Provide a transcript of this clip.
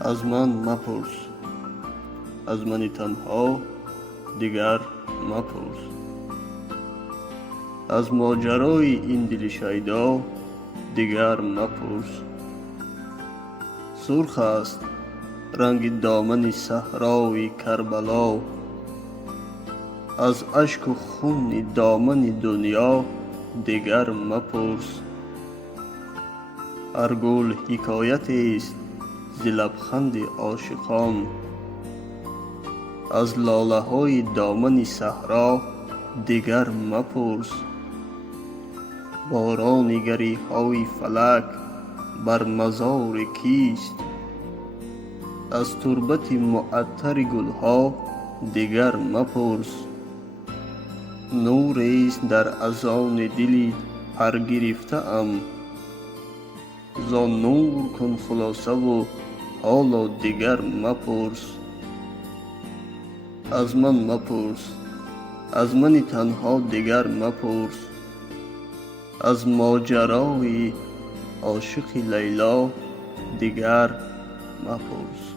از من مپرس، از من تنها دیگر مپرس. از ماجرای این دل شیدا دیگر مپرس. سرخ است رنگ دامن صحرای کربلا، از اشک و خون دامن دنیا دیگر مپرس. هر گل حکایت است ز لبخند عاشقان، از لاله های دامن صحرا دیگر مپرس. بارانگری های فلک بر مزار کیست، از تربت معطر گلها دیگر مپرس. نور است در اذان دلی پر گرفته ام، زان نور کن خلاصه و حالا دیگر مپرس. از من مپرس، از من تنها دیگر مپرس. از ماجرای عاشق لیلا دیگر مپرس.